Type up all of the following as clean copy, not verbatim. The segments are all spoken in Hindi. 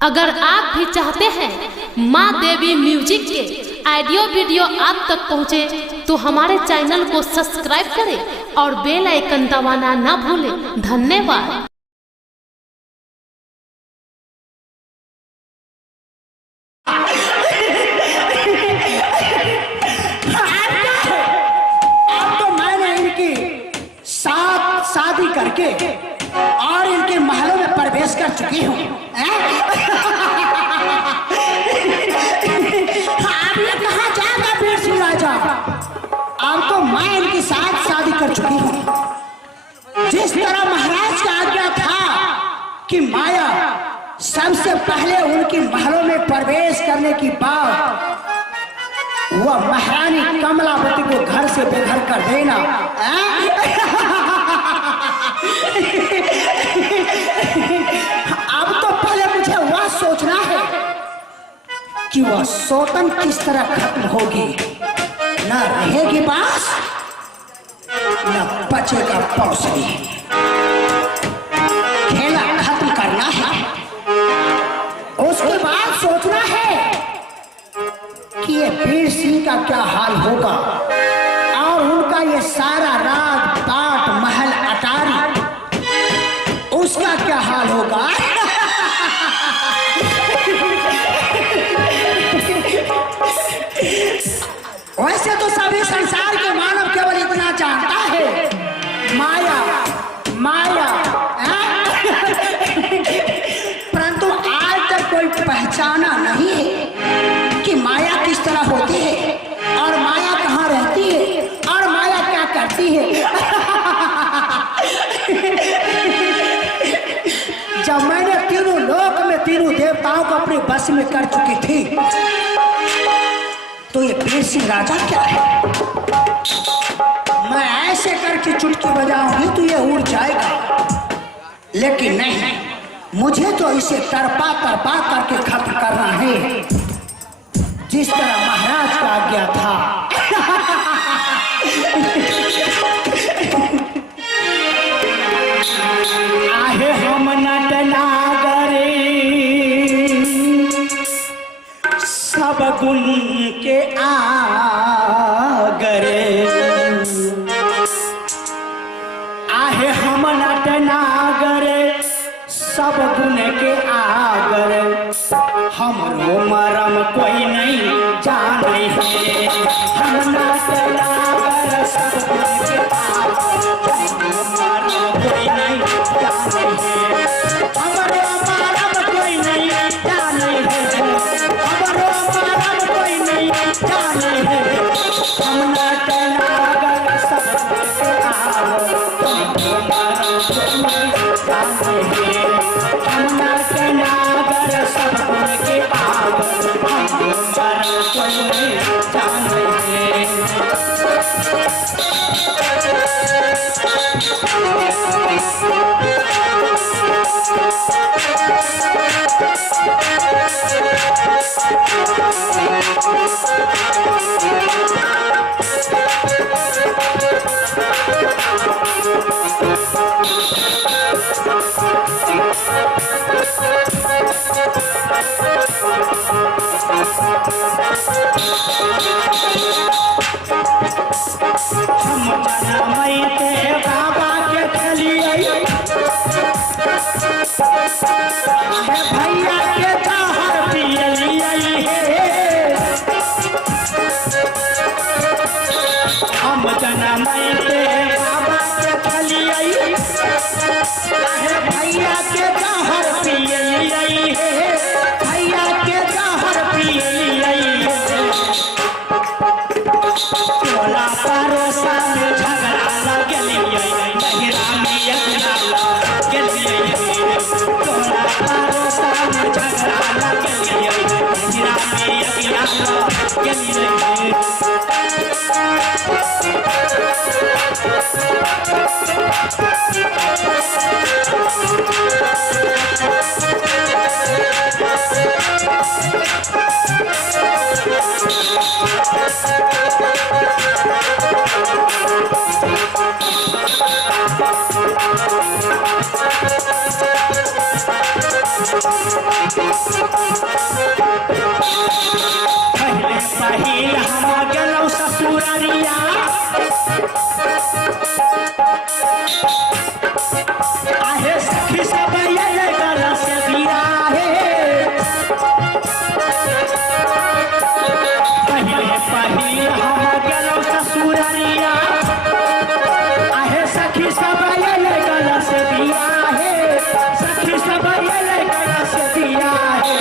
अगर आप भी चाहते हैं माँ देवी म्यूजिक के ऑडियो वीडियो आप तक पहुँचे तो हमारे चैनल को सब्सक्राइब करें और बेल आइकन दबाना ना भूलें। धन्यवाद। शादी करके और इनके महलों में प्रवेश कर चुकी हूँ। आप ये कहाँ जाएगा वीर सिंह राजा? अब तो मैं इनके साथ शादी कर चुकी हूँ। जिस तरह महाराज का आज्ञा था कि माया सबसे पहले उनके महलों में प्रवेश करने की बात वह महारानी कमलावती को घर से बेघर कर देना। अब तो पहले मुझे वह सोचना है कि वह सौतन किस तरह खत्म होगी। न रहेगी बास न बचेगा पौसरी। खेला खत्म करना है, उसके बाद सोचना है कि ये वीर सिंह का क्या हाल होगा और उनका ये सारा राज पाट महल अटारी उसका क्या हाल होगा। वैसे तो सभी संसार के मानव केवल इतना जानता है माया माया, परंतु आज तक कोई पहचाना नहीं है कि माया किस तरह होती है और माया कहाँ रहती है और माया क्या करती है। जब मैंने तीनों लोक में तीनों देवताओं को अपने बस में कर चुकी थी तो ये वीर सिंह राजा क्या है? मैं ऐसे करके चुटकी बजाऊंगी तो ये उड़ जाएगा, लेकिन नहीं, मुझे तो इसे तरपा तरपा करके खत्म करना है जिस तरह महाराज का आज्ञा था। आहे हम नटनागरे सब गुण के आगरे। आहे हम नटनागरे सब गुण के आगरे। हमरो मरम कोई नहीं जाने है। हम नटनागर सब गुण के आगरे। हमरो मरम कोई नहीं जाने है। हमरो मरम कोई नहीं जाने है। हमरो मरम कोई नहीं जाने है। हम नटनागर सब गुण के आगरे। हमरो मरम कोई नहीं जाने है। हम नटनागर सब गुण के आगरे। हमरो मरम कोई नहीं जाने है। हम जनमैते बाबा के चलिए भैया के जहर पियलिए। हम जनमैते बाबा के चलिए भैया के जहर पियलिए। भैया के जहर पियलिए। टोला परोसा में झगड़ा लगलिए। नहिरा में यज्ञा लगलिए। टोला परोसा में झगड़ा लगलिए। नहिरा में यज्ञा लगलिए। पहले पहिल हम गेलौ ससुररिया आहे सखी सब ये गला से दिया है पहले पहिल हम गेलौ ससुररिया आहे सखी सब ये गला से दिया है सखी सब ये गला से दिया है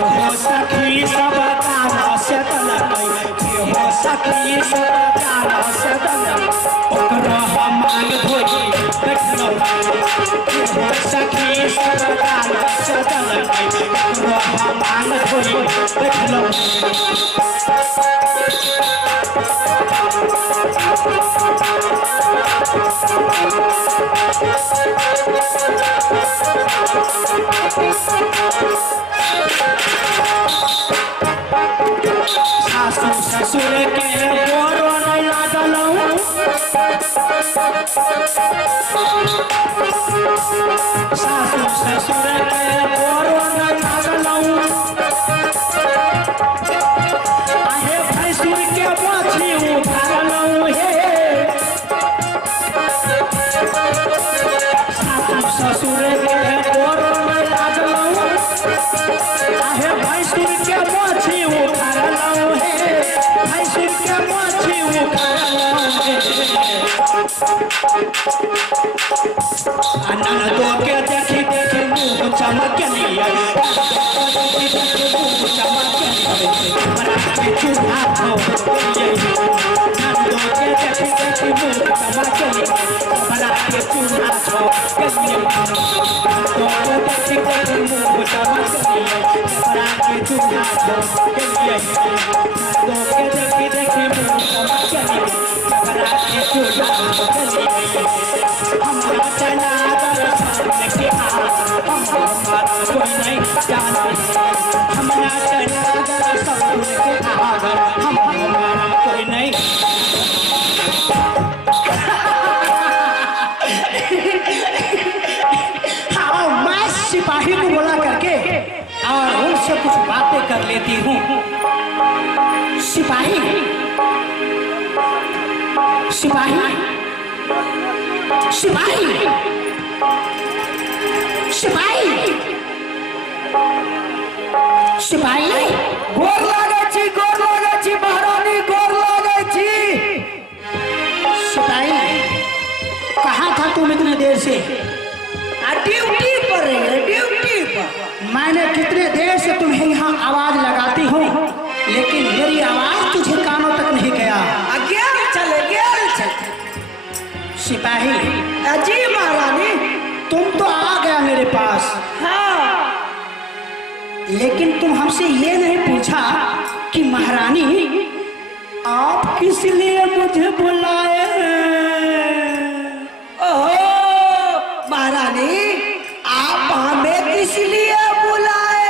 हो सखी सब काला से तलकै हो सखी सब काला से तलकै ओकरो हम मांग धोई बैठलो हो सखी सब काला से तलकै ओकरो हम मांग धोई बैठलो सासु ससुर के गोरो नहीं लागलौ सासु ससुर के गोरो नहीं लागलौ आहे भैंसुर के बाछी उठालौ हे सासु ससुर के गोरो नहीं लागलौ आहे भैंसुर के बाछी उठालौ हे भैंसुर के बाछी उठालौ हे ननदो के देखी देखी मुँह चमकलिया हमरा के चूल्हा छो ननदो के देखी देखी मुँह चमकलिया हमरा के चूल्हा छो ननदो के देखी देखी मुँह चमकलिया हमरा के चूल्हा छो ननदो के देखी देखी मुँह चमकलिया हमरा के चूल्हा छो हमरा चला दर्शन के हमरा कोई नहीं जाना हमरा चला दर्शन के हमरा कोई नहीं हाँ मैं सिपाही को बुला करके और उनसे कुछ बातें कर लेती हूँ सिपाही सिपाही सिपाही सिपाही सिपाही गोर लागे छी महारानी गोर लागे छी सिपाही कहाँ था तुम इतने देर से ड्यूटी पर है ड्यूटी पर मैंने कितने देर से तुम्हें यहाँ आवाज लगाती हूँ लेकिन मेरी आवाज तुझे कानों तक नहीं गया गेल चले सिपाही जी महारानी तुम तो आ गया मेरे पास हाँ लेकिन तुम हमसे ये नहीं पूछा कि महारानी आप किस लिए मुझे बुलाए ओहो महारानी आप हमें किस लिए बुलाए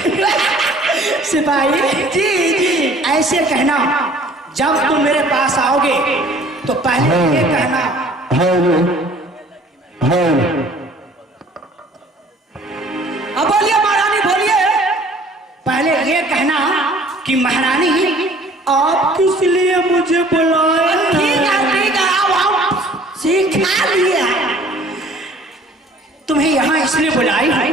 हैं सिपाही जी जी ऐसे कहना जब तुम मेरे पास आओगे तो पहले ये कहना अब बोलिए महारानी बोलिए पहले ये कहना कि महारानी आप किस लिए मुझे बुलाए ठीक है आओ सिखा लिया तुम्हें यहाँ इसलिए बुलाई है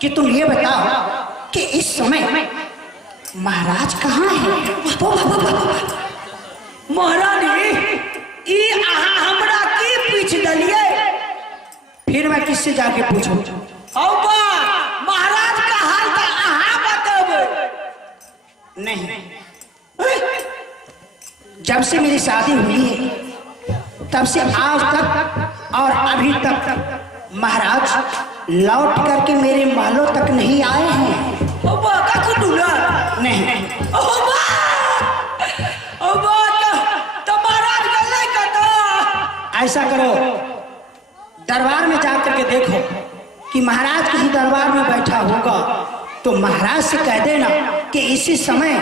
कि तुम ये बताओ कि इस समय महाराज कहाँ है महारानी ई अहाँ हमरा की पूछ दलिए फिर मैं किससे जाके पूछूं महाराज का हाल तो अहाँ बताबे नहीं जब से मेरी शादी हुई है तब से आज तक और अभी तक महाराज लौट करके मेरे महलों तक नहीं आए हैं नहीं ऐसा करो दरबार में जाकर के देखो कि महाराज कहीं दरबार में बैठा होगा तो महाराज से कह देना कि इसी समय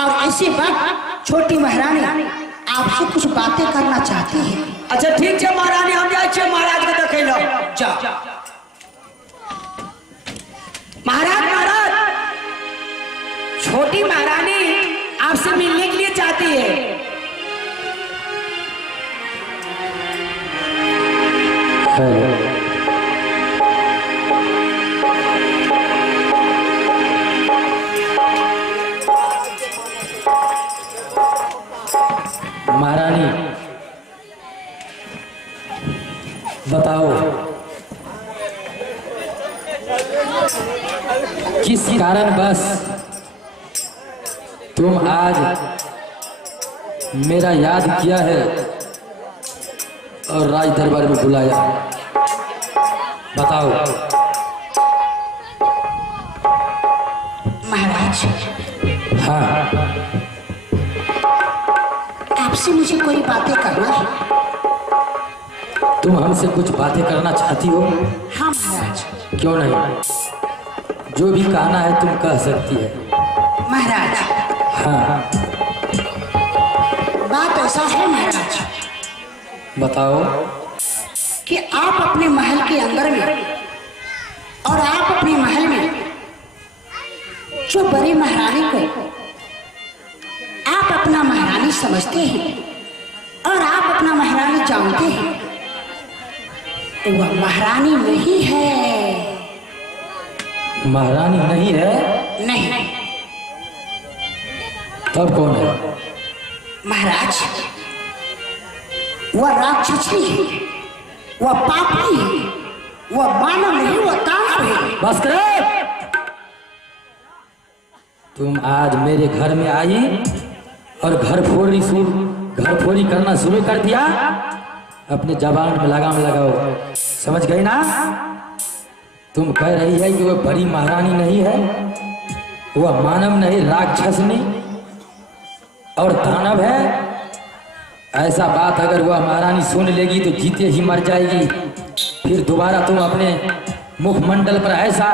और इसी वक्त छोटी महारानी आपसे कुछ बातें करना चाहती है। अच्छा ठीक है महारानी, हम जाए छे महाराज के देखे लो। जा महाराज, महाराज छोटी महारानी आपसे मिलने के लिए चाहती है। महारानी बताओ, किस कारण बस तुम आज मेरा याद किया है और राज दरबार में बुलाया? बताओ। महाराज, हाँ, आपसे मुझे कोई बातें करना है। तुम हमसे कुछ बातें करना चाहती हो? हाँ महाराज। क्यों नहीं, जो भी कहना है तुम कह सकती है। महाराज, हाँ, बात ऐसा है महाराज बताओ। कि आप अपने महल के अंदर में और आप अपने महल में जो बड़ी महारानी को आप अपना महारानी समझते हैं और आप अपना महारानी जानते हैं, तो वह महारानी नहीं है। महारानी नहीं है? नहीं। तब कौन है? महाराज, वह राक्षसी है, वह पापी है, वह मानव नहीं, वह दानव है। बस करो। तुम आज मेरे घर में आई और घर फोड़ी करना शुरू कर दिया। अपने जबान में लगाम लगाओ, समझ गई ना? तुम कह रही है कि वह बड़ी महारानी नहीं है, वह मानव नहीं, राक्षस नहीं और दानव है। ऐसा बात अगर वह महारानी सुन लेगी तो जीते ही मर जाएगी। फिर दोबारा तुम अपने मुखमंडल पर ऐसा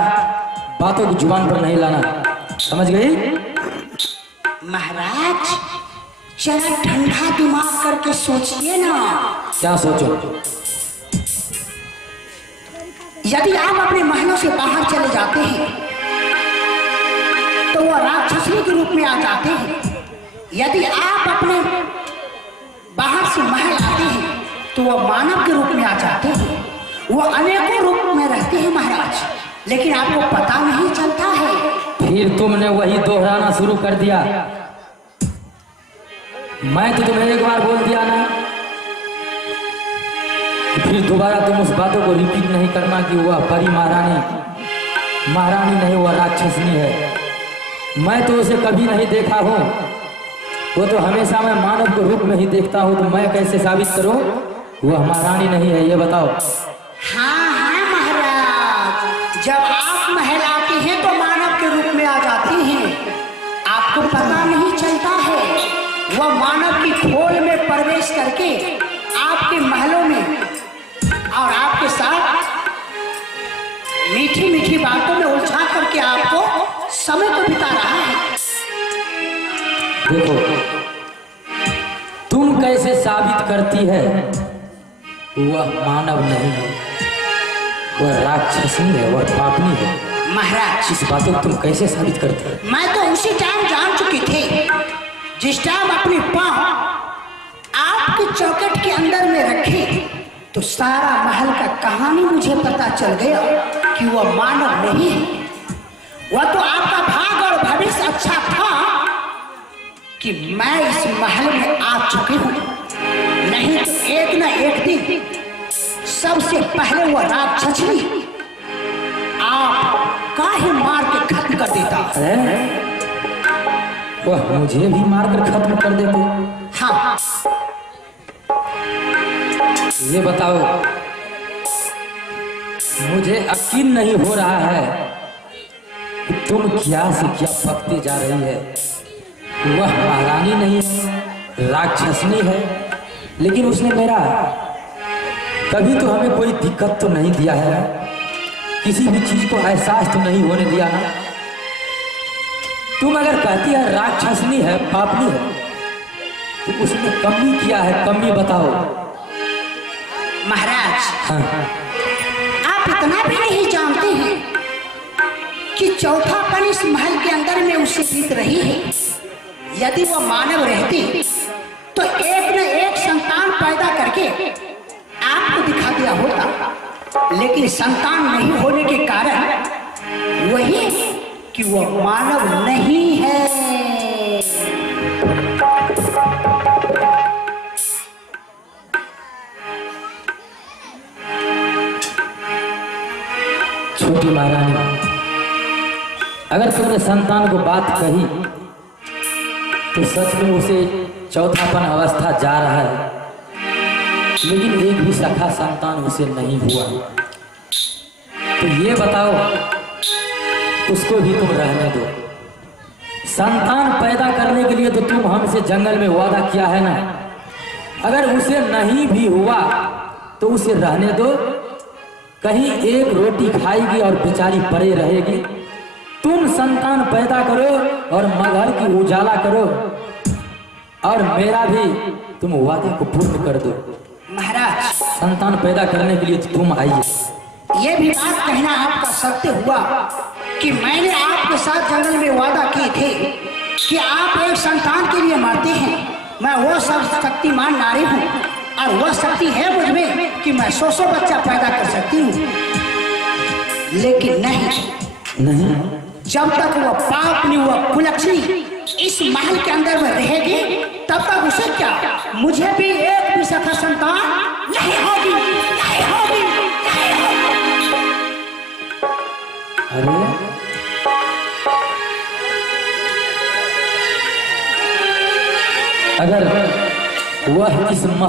बातों की जुबान पर नहीं लाना, समझ गई? महाराज, जरा ठंडा दिमाग करके सोचिए ना। क्या सोचो? यदि आप अपने महलों से बाहर चले जाते हैं तो वह राक्षसी के रूप में आ जाते हैं। यदि आप अपने बाहर से महल आते हैं तो वह मानव के रूप में आ जाते हैं। वह अनेकों रूप में रहते हैं महाराज, लेकिन आपको पता नहीं चलता है। फिर तुमने वही दोहराना शुरू कर दिया। मैं तो तुम्हें एक बार बोल दिया ना, फिर दोबारा तुम उस बातों को रिपीट नहीं करना कि वह बड़ी महारानी नहीं, वह राक्षसनी है। मैं तो उसे कभी नहीं देखा हूँ, वो तो हमेशा मैं मानव के रूप में ही देखता हूँ। तो मैं कैसे साबित करूँ वह महारानी नहीं है, ये बताओ। हाँ हाँ महाराज, जब आप महल आती हैं तो मानव के रूप में आ जाती हैं। आपको पता नहीं चलता है, वह मानव की खोल में प्रवेश करके आपके महलों में और आपके साथ मीठी मीठी बातों में उलझा करके आपको समय को बिता रहा है। देखो, तुम कैसे साबित करती है वह मानव नहीं है, वह राक्षसनी है, वह पापनी है? महाराज, इस बातों को तुम कैसे साबित करते हो? मैं तो उसी टाइम जान चुकी थी जिस टाइम अपनी पांव आपके चौखट के अंदर में रखी तो सारा महल का कहानी मुझे पता चल गया कि वह मानव नहीं है। वह तो आपका भाग और भविष्य अच्छा था कि मैं इस महल में आ चुकी हूँ, नहीं तो एक न एक दिन सबसे पहले वह राक्षसनी आप काहे मार के खत्म कर देता। वह मुझे भी मारकर खत्म कर देते? हाँ, ये बताओ, मुझे यकीन नहीं हो रहा है कि तुम क्या से क्या पकते जा रही है। वह महारानी नहीं है, राक्षसनी है, लेकिन उसने मेरा कभी तो हमें कोई दिक्कत तो नहीं दिया है ना, किसी भी चीज को एहसास तो नहीं होने दिया ना। तुम अगर कहती है राक्षसनी है, पापनी है, तो उसमें कमी क्या है, कमी बताओ। महाराज, हाँ आप इतना भी नहीं जानते हैं कि चौथापन इस महल के अंदर में उससे बीत रही है। यदि वो मानव रहती तो एक न एक संतान पैदा करके आपको दिखा दिया होता, लेकिन संतान नहीं होने के कारण वही कि वो मानव नहीं है। छोटी महारानी, अगर तुमने संतान को बात कही तो सच में उसे चौथापन अवस्था जा रहा है, लेकिन एक भी सखा संतान उसे नहीं हुआ। तो ये बताओ, उसको भी तुम रहने दो। संतान पैदा करने के लिए तो तुम हमसे जंगल में वादा किया है ना, अगर उसे नहीं भी हुआ तो उसे रहने दो। कहीं एक रोटी खाएगी और बेचारी पड़े रहेगी। तुम संतान पैदा करो और मगर की उजाला करो, और मेरा भी तुम वादे को पूर्ण कर दो। महाराज, संतान पैदा करने के लिए तो तुम आइए। ये भी बात कहना आपका सत्य हुआ कि मैंने आपके साथ जंगल में वादा किए थे कि आप एक संतान के लिए मरते हैं। मैं वो शक्तिमान नारी हूँ और वह शक्ति है मुझ में कि मैं 100 बच्चा पैदा कर सकती हूँ, लेकिन नहीं, जब तक वह पापनी, वह कुलक्षणी इस महल के अंदर में रहेगी, तब तक उसे क्या, मुझे भी एक भी सखा संतान नहीं होगी, नहीं होगी, नहीं होगी। अरे अगर वह इस